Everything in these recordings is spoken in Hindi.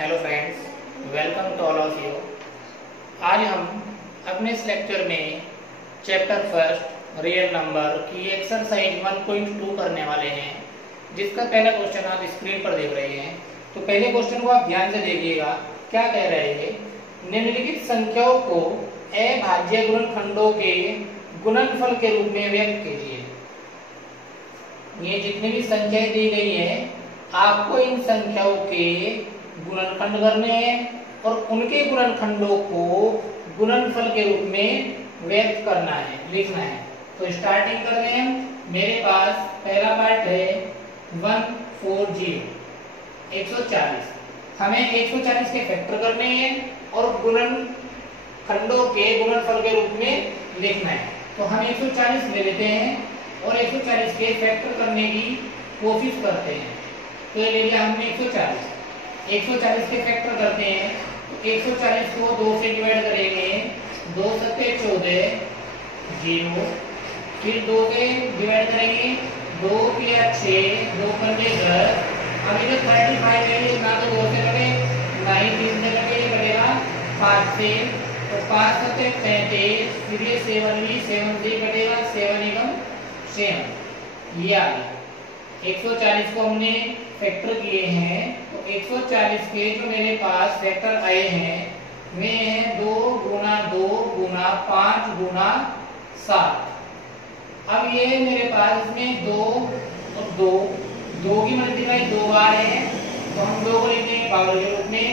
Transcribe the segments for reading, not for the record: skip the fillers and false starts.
Hello friends, welcome to all of you. आज हम अपने इस लेक्चर में चैप्टर फर्स्ट रियल नंबर की एक्सरसाइज 1.2 करने वाले हैं, जिसका पहला क्वेश्चन आप स्क्रीन पर देख रहे हैं। तो पहले क्वेश्चन को आप ध्यान से देखिएगा। क्या कह रहे हैं? निम्नलिखित संख्याओं को अभाज्य गुणनखंडों के गुणनफल के रूप में व्यक्त कीजिए। ये जितनी भी संख्याएं दी गई है, आपको इन संख्याओं के गुणनखंड करने हैं और उनके गुणनखंडों को गुणनफल के रूप में व्यक्त करना है, लिखना है। तो स्टार्टिंग कर रहे हैं। मेरे पास पहला पार्ट है 140 140। हमें 140 के फैक्टर करने हैं और गुणनखंडों के गुणनफल के रूप में लिखना है। तो हम 140 ले लेते हैं और 140 के फैक्टर करने की कोशिश करते हैं। तो ये ले लिया हमने 140 के फैक्टर करते हैं। तो 140 को 2 से डिवाइड करेंगे, 2 सत्ते 14 0, फिर 2 से डिवाइड करेंगे, 2 किया 6, 2 पंजे 10। अभी जो 35 है ना तो 2 से कटे, ना ही 3 से कटे, कटेगा 5 से। तो 5 सत्ते 35, फिर ये 7 भी 7 से कटेगा, 7 एकम 7। ये आ गया। 140 को हमने फैक्टर किए हैं। तो 140 के जो मेरे पास फैक्टर आए हैं वे हैं 2 गुना 2 गुना 5 गुना 7। अब ये मेरे पास इसमें 2 और 2 की मल्टीप्लाई 2 बार है, तो हम 2 को लिखते हैं पावर के रूप में।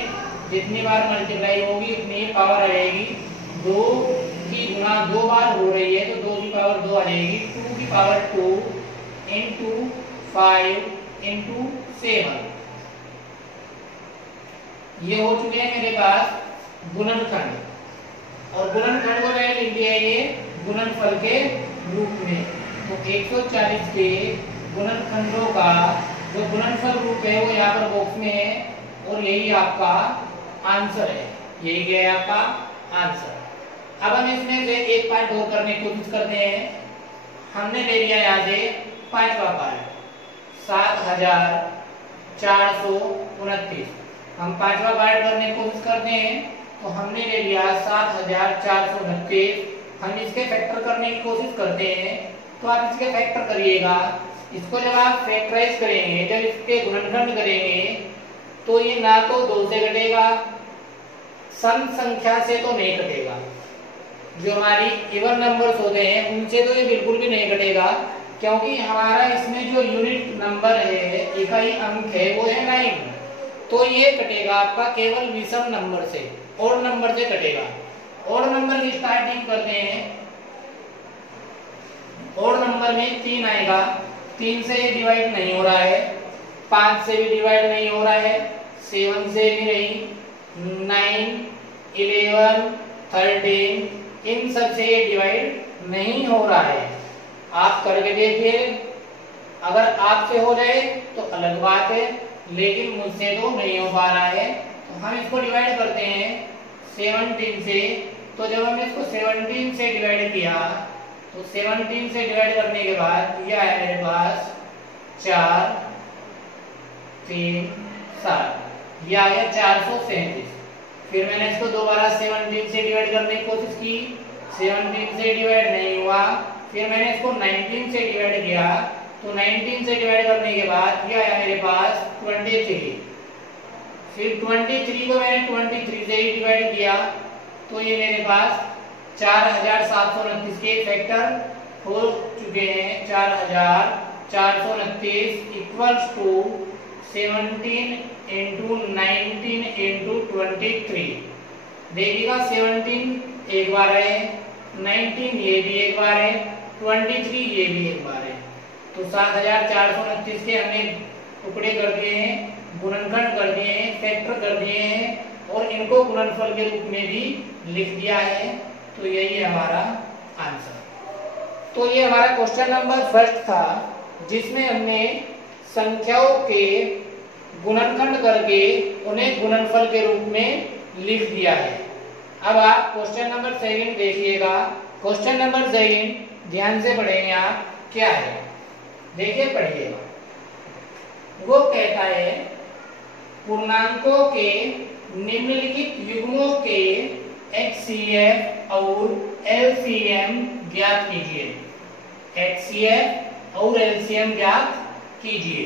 जितनी बार मल्टीप्लाई होगी उतनी पावर आएगी। 2 की गुना 2 बार हो रही है तो 2 की पावर 2 आ जाएगी। 2 की पावर 2 इंटू 5 इंटू 7। ये हो चुके हैं मेरे पास गुणनखंड, और गुणनखंड को मैंने लिख दिया है ये गुणनफल के रूप में। तो 140 के गुणनखंडों का जो गुणनफल रूप है वो यहाँ पर बॉक्स में है, और यही आपका आंसर है। यही क्या है आपका आंसर। अब हम इसमें से एक पार्ट और करने की कोशिश करते हैं। हमने ले लिया यहाँ से पांचवा पार्ट 7429। हम पांचवा पार्ट करने की कोशिश करते हैं। तो हमने ले लिया 7429। हम इसके फैक्टर करने की कोशिश करते हैं। तो आप इसके फैक्टर करिएगा। इसको जब आप फैक्टराइज करेंगे, जब इसके गुणनखंड करेंगे, तो ये ना तो 2 से कटेगा, सम संख्या से तो नहीं कटेगा। जो हमारी इवन नंबर्स होते हैं उनसे तो ये बिल्कुल भी नहीं कटेगा, क्योंकि हमारा इसमें जो यूनिट नंबर है, इकाई अंक है, वो है 9। तो ये कटेगा आपका केवल विषम नंबर से, ओड नंबर से कटेगा। ओड नंबर की स्टार्टिंग करते हैं। ओड नंबर में 3 आएगा। 3 से ये डिवाइड नहीं हो रहा है, 5 से भी डिवाइड नहीं हो रहा है, 7 से भी नहीं, 9 11 13 इन सब से ये डिवाइड नहीं हो रहा है। आप करके देखिए, अगर आपसे हो जाए तो अलग बात है, लेकिन मुझसे तो नहीं हो पा रहा है। तो हम इसको डिवाइड करते हैं 17 से। तो जब हमने इसको 17 से डिवाइड किया, तो 17 से डिवाइड करने के बाद यह है मेरे पास 4 3 7, यह आ गया 437। फिर मैंने इसको दोबारा 17 से डिवाइड करने की कोशिश की, 17 से डिवाइड नहीं हुआ। फिर मैंने इसको 19 से डिवाइड किया, तो 19 से डिवाइड करने के बाद यह आया मेरे पास 23। फिर 23 को मैंने 23 से ही डिवाइड किया, तो ये मेरे पास 4729 के फैक्टर हो चुके हैं। 4429 इक्वल्स टू 17 इंटू 19 इंटू 23। देखिएगा 17 एक बार है, 19 ये भी एक बार है, 23 ये भी एक बार है। तो 7429 के हमने टुकड़े कर दिए हैं, गुणनखंड कर दिए हैं, फैक्टर कर दिए हैं, और इनको गुणनफल के रूप में भी लिख दिया है। तो यही है हमारा आंसर। तो ये हमारा क्वेश्चन नंबर फर्स्ट था, जिसमें हमने संख्याओं के गुणनखंड करके उन्हें गुणनफल के रूप में लिख दिया है। अब आप क्वेश्चन नंबर सेकंड देखिएगा। क्वेश्चन नंबर सेकंड ध्यान से पढ़ेंगे आप। क्या है देखिए, पढ़िएगा। वो कहता है पूर्णांकों के निम्नलिखित युग्मों के HCF और LCM ज्ञात कीजिए। HCF और LCM ज्ञात कीजिए।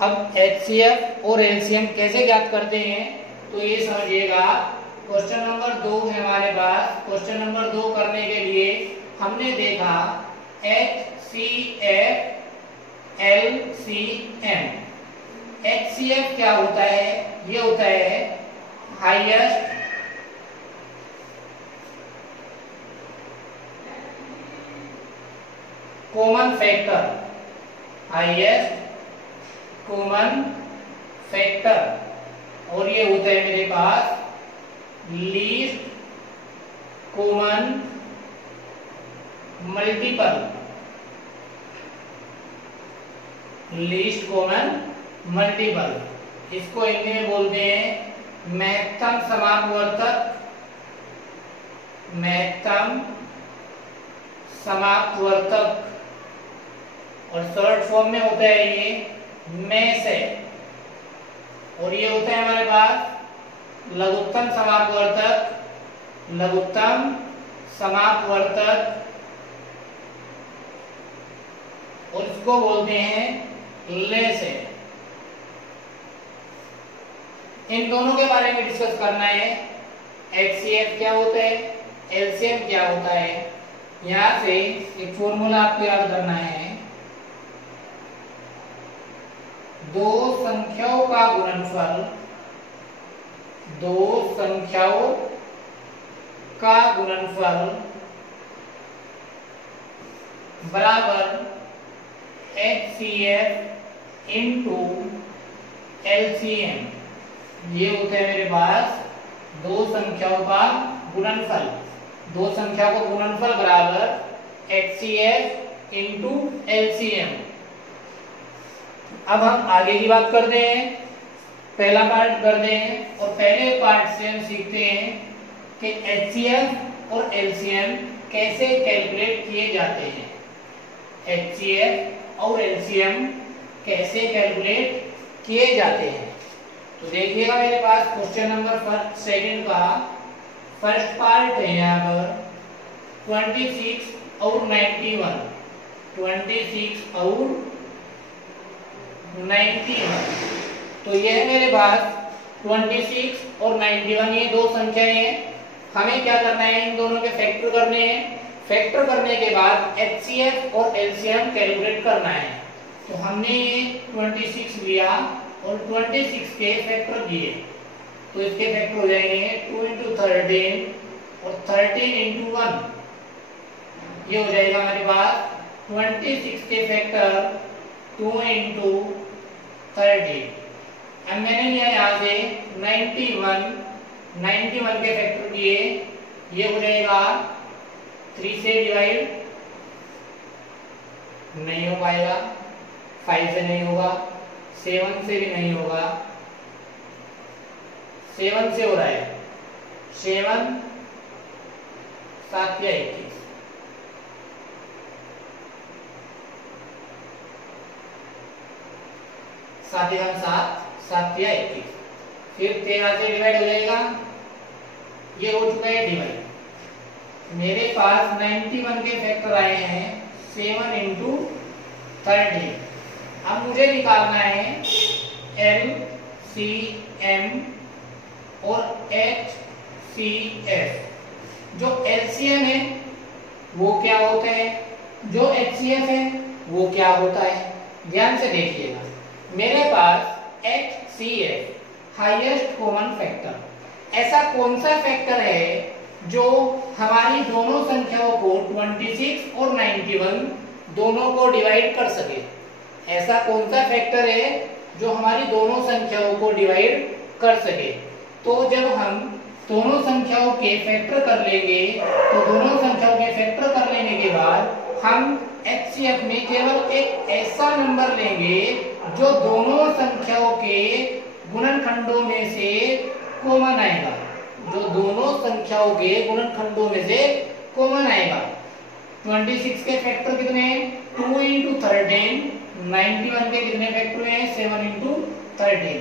अब HCF और LCM कैसे ज्ञात करते हैं तो ये समझिएगा। क्वेश्चन नंबर 2 है हमारे पास। क्वेश्चन नंबर 2 करने के लिए हमने देखा HCF LCM। HCF क्या होता है? ये होता है highest common factor, highest common factor. और ये होता है मेरे पास least common multiple, least common multiple. इसको हिंदी में बोलते हैं महत्तम समापवर्तक, महत्तम समापवर्तक। और शॉर्ट फॉर्म में होता है ये में से। और ये होता है हमारे पास लघुत्तम समापवर्तक, लघुत्तम समापवर्तक। और इसको बोलते हैं ले से। इन दोनों के बारे में डिस्कस करना है। HCF क्या होता है, LCM क्या होता है। यहां से एक फॉर्मूला आपको याद करना है। दो संख्याओं का गुणनफल, दो संख्याओं का गुणनफल बराबर HCF इंटू LCM। ये होता है मेरे पास दो संख्याओं का गुणनफल। दो संख्या को गुणनफल बराबर HCF इंटू LCM। अब हम आगे की बात करते हैं। पहला पार्ट करते हैं और पहले पार्ट से हम सीखते हैं कि HCF और LCM कैसे कैलकुलेट किए जाते हैं। HCF और LCM कैसे कैलकुलेट किए जाते हैं। तो देखिएगा मेरे पास क्वेश्चन नंबर सेकंड का फर्स्ट पार्ट है यहाँ पर 26 और 91, 26 और 91। तो यह मेरे पास 26 और 91 ये दो संख्याएं हैं। हमें क्या करना है, इन दोनों के फैक्टर करने हैं। फैक्टर करने के बाद HCF और LCM कैलकुलेट करना है। तो हमने ये 26 लिया और 26 के फैक्टर किए। तो इसके फैक्टर हो जाएंगे 2 इंटू 13 और 13 इंटू 1। ये हो जाएगा हमारे पास 26 के फैक्टर 2 इंटू 30। अब मैंने लिया यहाँ से 91, 91 के फैक्टर किए। ये हो जाएगा 3 से डिवाइड नहीं हो पाएगा, 5 से नहीं होगा, 7 से भी नहीं होगा। 7 से हो रहा है, 7 7 या 21, 7 या 7, 7 या 21। फिर 13 से डिवाइड हो जाएगा। ये हो चुका है डिवाइड। मेरे पास 91 के फैक्टर आए हैं 7 इंटू 30। अब मुझे निकालना है LCM और HCF। जो LCM है वो क्या होता है, जो HCF है वो क्या होता है। ध्यान से देखिएगा। मेरे पास HCF हाईएस्ट कॉमन फैक्टर, ऐसा कौन सा फैक्टर है जो हमारी दोनों संख्याओं को 26 और 91 दोनों को डिवाइड कर सके। ऐसा कौन सा फैक्टर है जो हमारी दोनों संख्याओं को डिवाइड कर सके। तो जब हम दोनों संख्याओं के फैक्टर कर लेंगे, तो दोनों संख्याओं के फैक्टर कर लेने के बाद हम HCF में केवल एक ऐसा नंबर लेंगे जो दोनों संख्याओं के गुणनखंडों में से कॉमन आएगा, जो दोनों संख्याओं के गुणनखंडों में से कॉमन आएगा। 26 के फैक्टर कितने हैं, 2 इंटू 13। 91 के कितने फैक्टर हैं, 7 इंटू 13।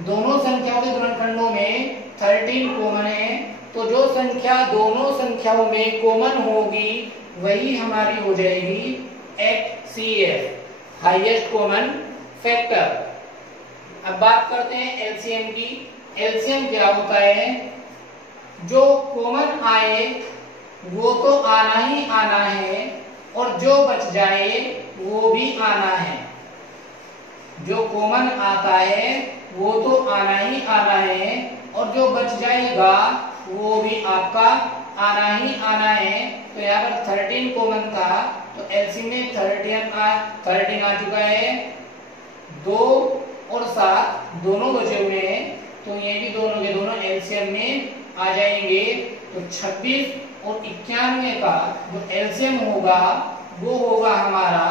दोनों संख्याओं के गुणनखंडों में 13 कॉमन है, तो जो संख्या दोनों संख्याओं में कॉमन होगी वही हमारी हो जाएगी HCF, हाईएस्ट कॉमन फैक्टर। अब बात करते हैं एलसीएम की। एलसीएम क्या होता है? जो कॉमन आए वो तो आना ही आना है और जो बच जाए वो भी आना है। जो कॉमन आता है वो तो आना ही आना है और जो बच जाएगा वो भी आपका आना ही आना है। तो यहाँ पर 13 कॉमन था तो एलसीएम में 13 आ चुका है। 2 और 7 दोनों बचे हुए हैं तो ये भी दोनों के दोनों एलसीएम में आ जाएंगे। तो 26 और 91 का जो एलसीएम होगा वो होगा हमारा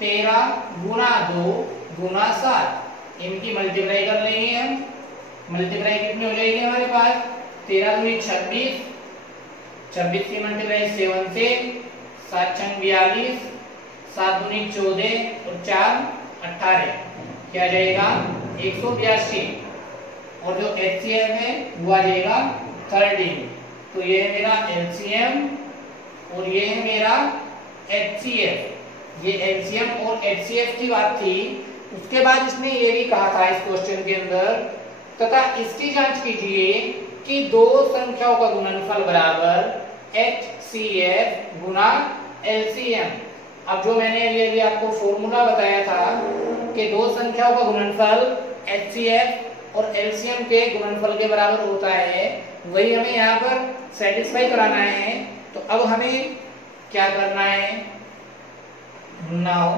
13 गुना 2 गुना 7। इनकी मल्टीप्लाई कर लेंगे हम। मल्टीप्लाई कितनी हो जाएगी हमारे पास? 13 दूनी 26, 26 की मल्टीप्लाई 7 से, 7 छंग 42, 7 दूनी 14 और 4 18, क्या जाएगा 182। और जो एचसीएफ है वो आ जाएगा 13। तो ये है मेरा एलसीएम और ये है मेरा एचसीएफ। ये एलसीएम और एचसीएफ की बात थी। उसके बाद इसने ये भी कहा था इस क्वेश्चन के अंदर, तथा इसकी जांच कीजिए कि दो संख्याओं का गुणनफल बराबर एचसीएफ गुना एलसीएम। अब जो मैंने अभी आपको फॉर्मूला बताया था कि दो संख्याओं का गुणनफल एचसीएफ और एलसीएम के गुणनफल के बराबर होता है, वही हमें यहाँ पर सेटिस्फाई कराना है। तो अब हमें क्या करना है? नाउ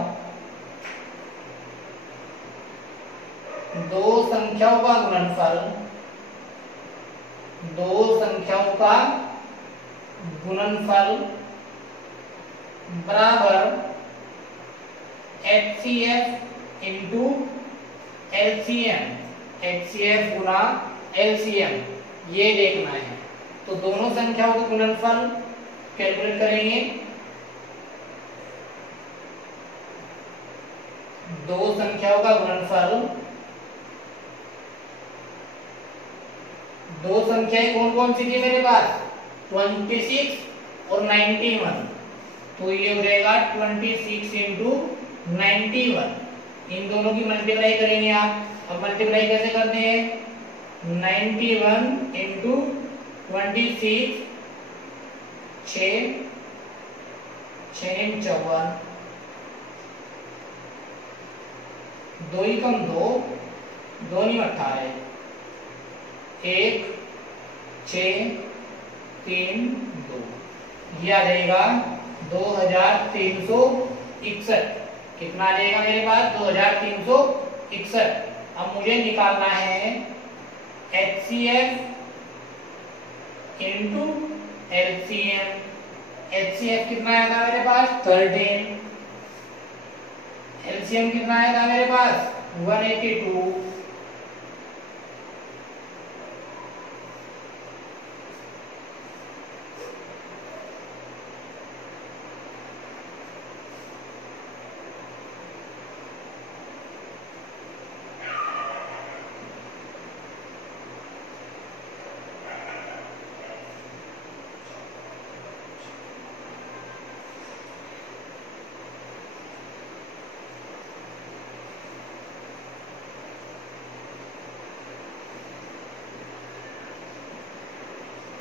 दो संख्याओं का गुणनफल बराबर HCF इंटू LCM, HCF गुना LCM, ये देखना है। तो दोनों संख्याओं का गुणनफल कैलकुलेट करेंगे। दो संख्याओं का गुणनफल, दो संख्याएं कौन कौन सी थी मेरे पास? 26 और 91। तो ये हो जाएगा 26 इंटू 91। इन दोनों की मल्टीप्लाई करेंगे आप। अब मल्टीप्लाई कैसे करते हैं? 91 इंटू 26, 6 54, 2 ही कम 2, 2 नहीं 18, 1 6 3 2, ये आ जाएगा 2361। कितना आ जाएगा मेरे पास? 2361। अब मुझे निकालना है HCF इंटू LCM। HCF कितना आएगा मेरे पास? 13। LCM कितना आएगा मेरे पास? 182।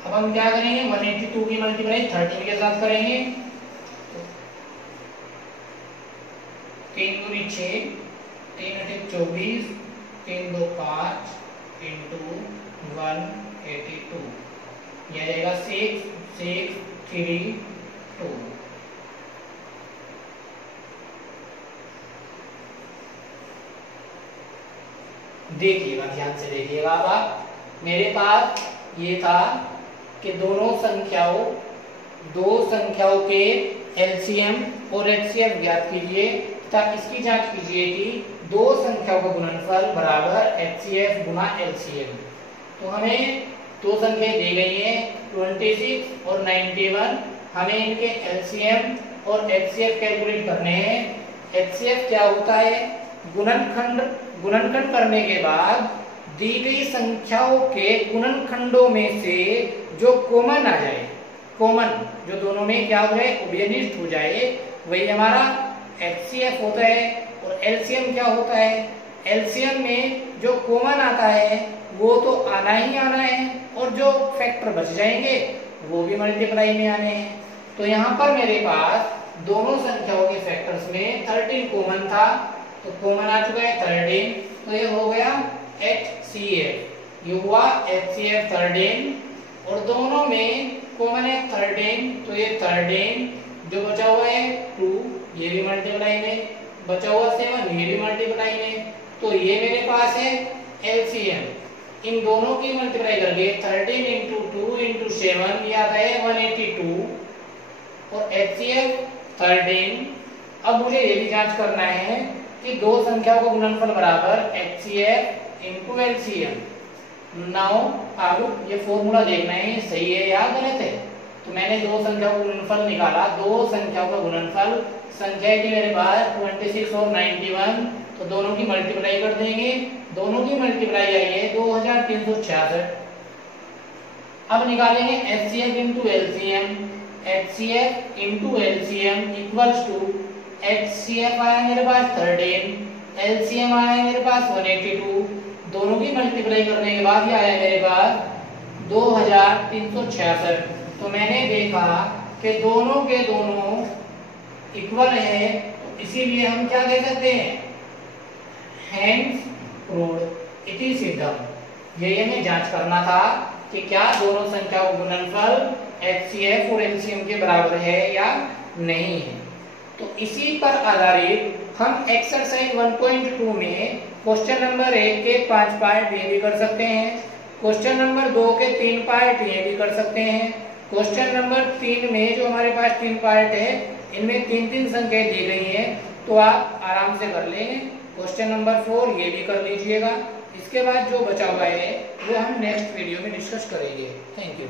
अब हम क्या करेंगे? 182 की मल्टीप्लाई 13 के साथ करेंगे। 3 दूनी 6, 3 अठे 24, 3 2 5 इंटू 182, यह आ जाएगा 6 6 3 2। देखिएगा, ध्यान से देखिएगा। अब आप, मेरे पास ये था कि दो संख्याओं के एलसीएम और एचसीएफ ज्ञात कीजिए तथा इसकी जांच कीजिए कि दो संख्याओं का गुणनफल बराबर एचसीएफ गुना एलसीएम। तो हमें दो संख्याएं दी गई हैं 26 और 91। हमें इनके एलसीएम और एचसीएफ कैलकुलेट करने हैं। एचसीएफ क्या होता है? गुणनखंड करने के बाद दी गई संख्याओं के गुणनखंडों में से जो कॉमन आ जाए, कॉमन जो दोनों में क्या हो जाए, उभयनिष्ठ हो जाए, वही हमारा एचसीएफ होता है। और एलसीएम क्या होता है, एलसीएम में जो कॉमन आता है वो तो आना ही आना है, और जो फैक्टर बच जाएंगे वो भी मल्टीप्लाई में आने हैं। तो यहाँ पर मेरे पास दोनों संख्याओं के फैक्टर्स में 13 कॉमन था, तो कॉमन आ चुका है 13, तो ये हो गया HCF, ये हुआ HCF 13। और दोनों में कॉमन है 13, तो ये 13, जो बचा हुआ है 2, ये भी मल्टीप्लाई में, बचा हुआ 7, ये भी मल्टीप्लाई में। तो ये मेरे पास है LCM, इन दोनों की मल्टीप्लाई करके 13 इंटू 2 इंटू 7 ये आता है 182, और HCF 13। अब मुझे ये भी जांच करना है कि दो संख्याओं का गुणनफल बराबर HCF इंटू LCM। नाउ अब ये फॉर्मूला देखना है सही है या गलत है। तो मैंने दो संख्याओं का गुणनफल निकाला, दो संख्याओं का गुणनफल, संख्या थी मेरे पास 26 और 91, तो दोनों की मल्टीप्लाई कर देंगे, दोनों की मल्टीप्लाई आई है 2366। अब निकालेंगे HCF into LCM, HCF into LCM equals to HCF आया मेरे पास 13, LCM आया मेरे पास 182, दोनों की मल्टीप्लाई करने के बाद ये आया मेरे पास 2366। तो मैंने देखा कि दोनों के दोनों इक्वल है, तो इसीलिए हम क्या कह सकते हैं, हेंस प्रूव्ड, इट इज सिद्धम। ये हमें जांच करना था कि क्या दोनों संख्याओं का गुणनफल HCF और LCM के बराबर है या नहीं है। तो इसी पर आधारित हम एक्सरसाइज 1.2 में क्वेश्चन नंबर 1 के 5 पार्ट ये भी कर सकते हैं, क्वेश्चन नंबर 2 के 3 पार्ट ये भी कर सकते हैं, क्वेश्चन नंबर 3 में जो हमारे पास 3 पार्ट है इनमें 3-3 संख्याएं दी गई हैं, तो आप आराम से कर लेंगे। क्वेश्चन नंबर 4 ये भी कर लीजिएगा। इसके बाद जो बचा हुआ है वो हम नेक्स्ट वीडियो में डिस्कस करेंगे। Thank you.